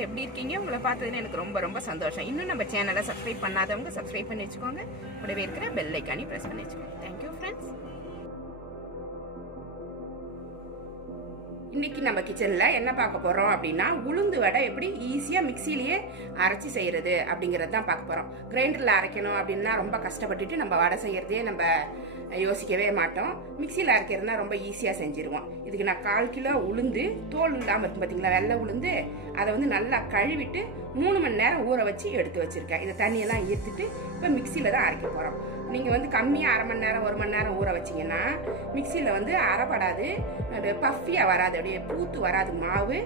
எல்லாரும் எப்படி இருக்கீங்க? உங்களை பார்த்ததுன்னு எனக்கு ரொம்ப ரொம்ப சந்தோஷம். இன்னும் நம்ம சேனலை சப்ஸ்கிரைப் பண்ணாதவங்க சப்ஸ்கிரைப் பண்ணி வச்சுக்கோங்க. கூடவே இருக்கிற பெல் ஐக்கானி ப்ரெஸ் பண்ணி வச்சுக்கோங்க. தேங்க்யூ ஃப்ரெண்ட்ஸ் இன்றைக்கி நம்ம கிச்சனில் என்ன பார்க்க போகிறோம் அப்படின்னா உளுந்து வடை எப்படி ஈஸியாக மிக்சிலேயே அரைச்சி செய்கிறது அப்படிங்கிறது தான் பார்க்க போகிறோம் கிரைண்டரில் அரைக்கணும் அப்படின்னா ரொம்ப கஷ்டப்பட்டுட்டு நம்ம வடை செய்கிறதே நம்ம யோசிக்கவே மாட்டோம். மிக்சியில் அரைக்கிறதுனா ரொம்ப ஈஸியாக செஞ்சுருவோம். இதுக்கு நான் கால் கிலோ உளுந்து தோல் இல்லாமல் இருக்கும் பார்த்தீங்களா வெள்ளை உளுந்து அதை வந்து நல்லா கழுவிட்டு மூணு மணி நேரம் ஊற வச்சு எடுத்து வச்சுருக்கேன். இந்த தண்ணியெல்லாம் எடுத்துட்டு இப்போ மிக்சியில் தான் அரைக்க போகிறோம் நீங்கள் வந்து கம்மியாக அரை மணி நேரம் ஒரு மணி நேரம் ஊற வச்சிங்கன்னா மிக்சியில் வந்து அரைப்படாது. பஃப்பியாக பஃபியாக வராது. அப்படியே பூத்து வராது மாவு.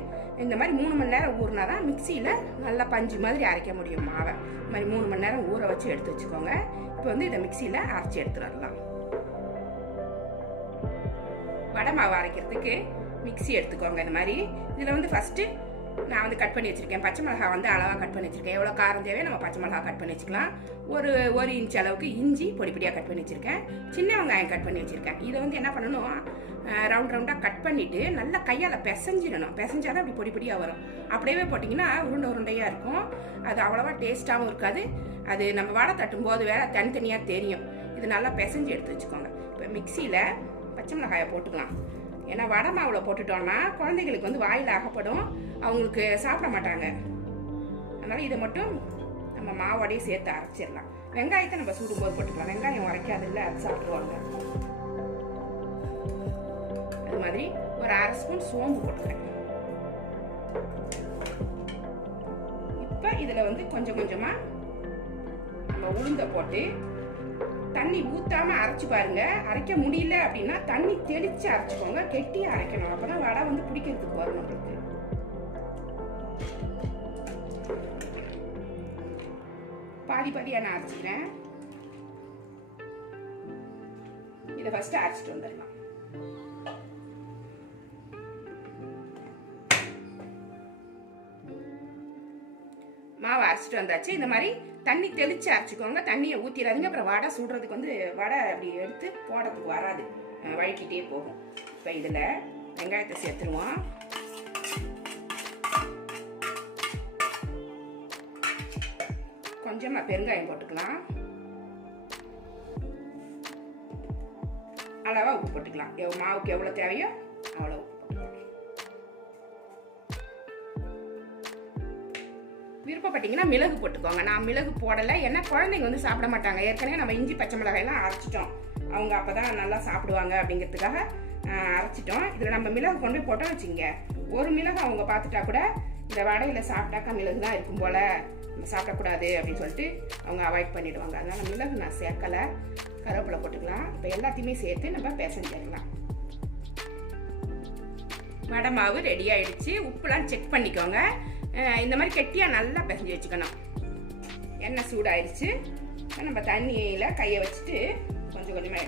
இந்த மாதிரி மூணு மணி நேரம் ஊறினா தான் மிக்சியில் நல்லா பஞ்சு மாதிரி அரைக்க முடியும் மாவை. இந்த மாதிரி மூணு மணி நேரம் ஊற வச்சு எடுத்து வச்சுக்கோங்க. இப்போ வந்து இதை மிக்சியில் அரைச்சி எடுத்து வரலாம். வடை மாவு அரைக்கிறதுக்கு மிக்சி எடுத்துக்கோங்க. இந்த மாதிரி இதில் வந்து ஃபஸ்ட்டு நான் வந்து கட் பண்ணி வச்சுருக்கேன். பச்சை மிளகா வந்து அளவாக கட் பண்ணி வச்சுருக்கேன். எவ்வளோ காரம் தேவையோ நம்ம பச்சை மிளகா கட் பண்ணி வச்சுக்கலாம். ஒரு ஒரு இன்ச் அளவுக்கு இஞ்சி பொடி பொடியாக கட் பண்ணி வச்சுருக்கேன். சின்ன வெங்காயம் கட் பண்ணி வச்சுருக்கேன். இதை வந்து என்ன பண்ணணும்? ரவுண்ட் ரவுண்டாக கட் பண்ணிவிட்டு நல்லா கையால் பிசைஞ்சிடணும். பிசைஞ்சாதான் அப்படி பொடி பொடியாக வரும். அப்படியே போட்டிங்கன்னா உருண்டை உருண்டையாக இருக்கும். அது அவ்வளோவா டேஸ்ட்டாகவும் இருக்காது. அது நம்ம வடை தட்டும் போது வேற தனித்தனியாக தெரியும். இது நல்லா பிசைஞ்சு எடுத்து வச்சுக்கோங்க. இப்போ மிக்சியில் பச்சை மிளகாயை போட்டுக்கலாம். ஏன்னா வடை மாவில் போட்டுட்டோம்னா குழந்தைங்களுக்கு வந்து வாயில் அகப்படும். அவங்களுக்கு சாப்பிட மாட்டாங்க. அதனால் இதை மட்டும் நம்ம மாவோடையே சேர்த்து அரைச்சிடலாம். வெங்காயத்தை நம்ம சூடும்போது போட்டுக்கலாம். வெங்காயம் உரைக்காது இல்லை அது சாப்பிடுவாங்க. அது மாதிரி ஒரு அரை ஸ்பூன் சோம்பு போட்டுக்கிறேன். இப்போ இதில் வந்து கொஞ்சம் கொஞ்சமாக நம்ம உளுந்த போட்டு தண்ணி ஊற்றாமல் அரைச்சி பாருங்க. அரைக்க முடியல அப்படின்னா தண்ணி தெளித்து அரைச்சிக்கோங்க. கெட்டியாக அரைக்கணும். அப்பதான் வடை வந்து பிடிக்கிறதுக்கு வரும் நம்மளுக்கு. பாதி பாதியா நான் அரைச்சிக்கிறேன். இதை ஃபர்ஸ்ட் அரைச்சிட்டு வந்துடலாம். மாவை அரைச்சிட்டு வந்தாச்சு. இந்த மாதிரி தண்ணி தெளிச்சு அரைச்சிக்கோங்க. தண்ணியை ஊற்றிடாதீங்க அப்புறம் வடை சுடுறதுக்கு வந்து வடை அப்படி எடுத்து போடுறதுக்கு வராது. வழுக்கிட்டே போகும். இப்போ இதில் வெங்காயத்தை சேர்த்துருவோம். கொஞ்சமாக பெருங்காயம் போட்டுக்கலாம். அளவாக உப்பு போட்டுக்கலாம். எவ் மாவுக்கு எவ்வளோ தேவையோ அவ்வளோ உப்பு போட்டுக்கலாம். விருப்பப்பட்டீங்கன்னா மிளகு போட்டுக்கோங்க. நான் மிளகு போடலை. ஏன்னா குழந்தைங்க வந்து சாப்பிட மாட்டாங்க. ஏற்கனவே நம்ம இஞ்சி பச்சை மிளகாயெல்லாம் அரைச்சிட்டோம். அவங்க அப்போ தான் நல்லா சாப்பிடுவாங்க அப்படிங்கிறதுக்காக அரைச்சிட்டோம். இதில் நம்ம மிளகு கொண்டு போய் போட்டோம் வச்சுங்க ஒரு மிளகு அவங்க பார்த்துட்டா கூட இந்த வடையில் சாப்பிட்டாக்கா மிளகு தான் இருக்கும் போல்? நம்ம சாப்பிடக்கூடாது அப்படின்னு சொல்லிட்டு அவங்க அவாய்ட் பண்ணிவிடுவாங்க அதனால் மிளகு நான் சேர்க்கலை. கருவேப்பிலை போட்டுக்கலாம். இப்போ எல்லாத்தையுமே சேர்த்து நம்ம பேசஞ்சிடலாம் வடை மாவு ரெடி ஆகிடுச்சு உப்புலாம் செக் பண்ணிக்கோங்க. இந்த மாதிரி கெட்டியாக நல்லா பிசைஞ்சு வச்சுக்கணும். எண்ணெய் சூடாயிடுச்சு. நம்ம தண்ணியில் கையை வச்சுட்டு கொஞ்சம் கொஞ்சமாக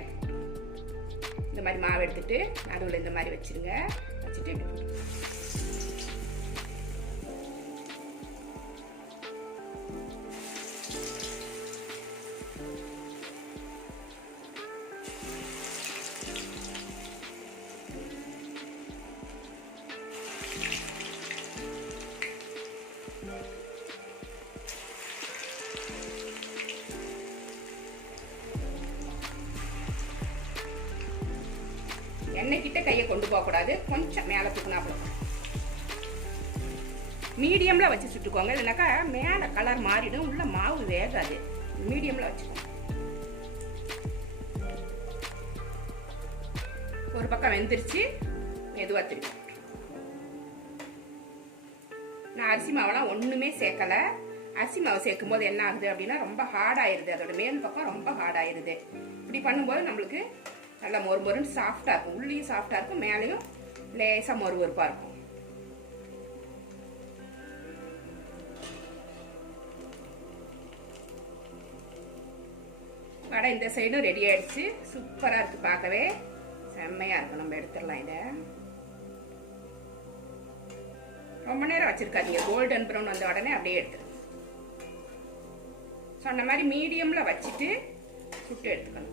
இந்த மாதிரி மாவு எடுத்துகிட்டு நடுவில் இந்த மாதிரி வச்சுருங்க. வச்சுட்டு எண்ணெய் கிட்ட கையை கொண்டு போகக்கூடாது கொஞ்சம் மேலே தூக்குனாப்புல மீடியமில் வச்சு சுட்டுக்கோங்க. இல்லைனாக்கா மேலே கலர் மாறிடும். உள்ள மாவு வேகாது. மீடியமில் வச்சுக்கோங்க. ஒரு பக்கம் வெந்துருச்சு. மெதுவாக திருப்பி. நான் அரிசி மாவெல்லாம் ஒன்றுமே சேர்க்கலை. அரிசி மாவு சேர்க்கும் போது என்ன ஆகுது அப்படின்னா ரொம்ப ஹார்ட் ஆயிருது. அதோட மேல் பக்கம் ரொம்ப ஹார்ட் ஆயிருது. இப்படி பண்ணும்போது நம்மளுக்கு நல்லா மொறு மொறுன்னு சாஃப்டாக இருக்கும். உள்ளேயும் சாஃப்டாக இருக்கும். மேலேயும் லேசாக மொறுமொறுப்பாக இருக்கும். வடை இந்த சைடும் ரெடி ஆயிடுச்சு. சூப்பராக இருக்கு பார்க்கவே. செம்மையாக இருக்கும். நம்ம எடுத்துடலாம் இதை. ரொம்ப நேரம் வச்சுருக்காதீங்க. கோல்டன் ப்ரௌன் வந்த உடனே அப்படியே எடுத்துருங்க சொன்ன மாதிரி மீடியமில் வச்சுட்டு சுட்டு எடுத்துக்கணும்.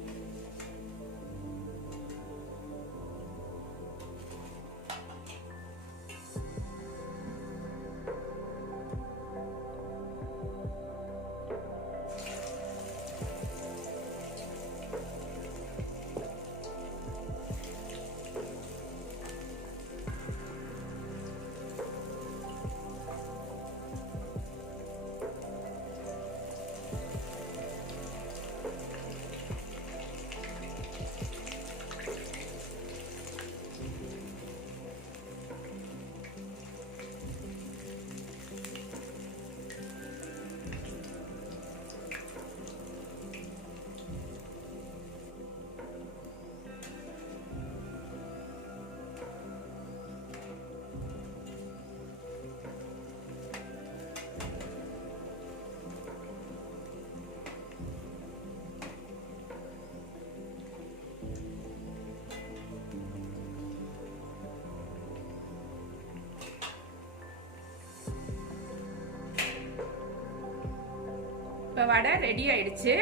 இப்போ வடை ரெடி ஆயிடுச்சு.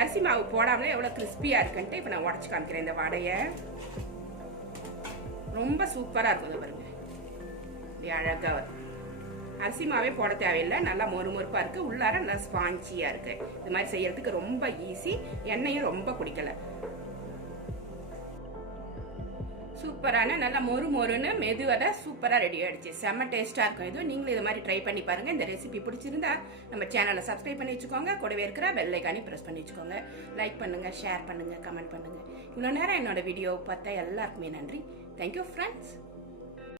அரிசி மாவு போடாமலே எவ்வளோ கிறிஸ்பியாக இருக்குன்ட்டு இப்போ நான் உடச்சி காமிக்கிறேன் இந்த வடையை. ரொம்ப சூப்பராக இருக்கும் இது பாருங்க. இப்படி அழகாக வரும் அரிசி மாவே போட தேவையில்லை. நல்லா மொறு மொறுப்பாக இருக்குது உள்ளார நல்லா ஸ்பாஞ்சியாக இருக்குது இது மாதிரி செய்யறதுக்கு ரொம்ப ஈஸி எண்ணெயும் ரொம்ப குடிக்கலை. சூப்பரான நல்லா மொறு மொறுன்னு மெதுவடை சூப்பராக ரெடி ஆகிடுச்சு செம்ம டேஸ்ட்டாக இருக்கும். இது நீங்களும் இது மாதிரி ட்ரை பண்ணி பாருங்கள் இந்த ரெசிபி பிடிச்சிருந்தா நம்ம சேனலை சப்ஸ்கிரைப் பண்ணி வச்சுக்கோங்க. கூடவே இருக்கிற பெல்லைக்கானி ப்ரெஸ் பண்ணி வச்சுக்கோங்க. லைக் பண்ணுங்கள் ஷேர் பண்ணுங்கள் கமெண்ட் பண்ணுங்கள் இவ்வளோ நேரம் என்னோட வீடியோ பார்த்தா எல்லாருக்குமே நன்றி. Thank you friends